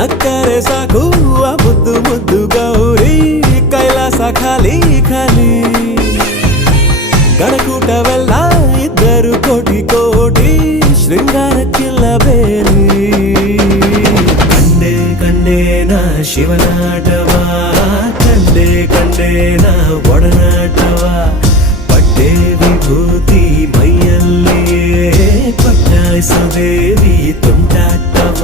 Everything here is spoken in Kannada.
ನಕ್ಕರೆ ಸಾಕು ಆ ಮುದ್ದು ಮುದ್ದು ಗೌರಿ ಕೈಲಾಸ ಖಾಲಿ ಖಾಲಿ ಗಣಕೂಟವೆಲ್ಲ ಇದ್ದರು ಕೋಟಿ ಕೋಟಿ ಶೃಂಗಾರಕ್ಕಿಲ್ಲ ಬೇಲಿ ಕಂಡೆ ಕಂಡೇನ ಶಿವನಾಟವ ಕಂಡೆ ಕಂಡೇನ ಒಡನಾಟವ ಪಟ್ಟೆ ವಿಭೂತಿ ಮೈಯಲ್ಲಿಯೇ ಪಟ್ಟಾಯಿಸೋ ದೇವಿ ತುಂಟಾಟವ